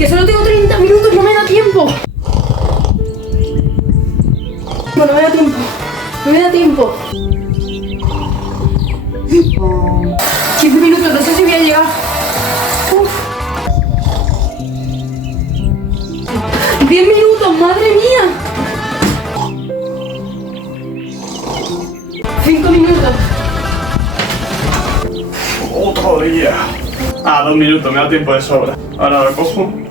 Que solo tengo 30 minutos, no me da tiempo. No me da tiempo. No me da tiempo. 15 minutos, no sé si voy a llegar. Uf. 10 minutos, madre mía. 5 minutos. Otro día. 2 minutos, me da tiempo de sobra. Ahora lo cojo.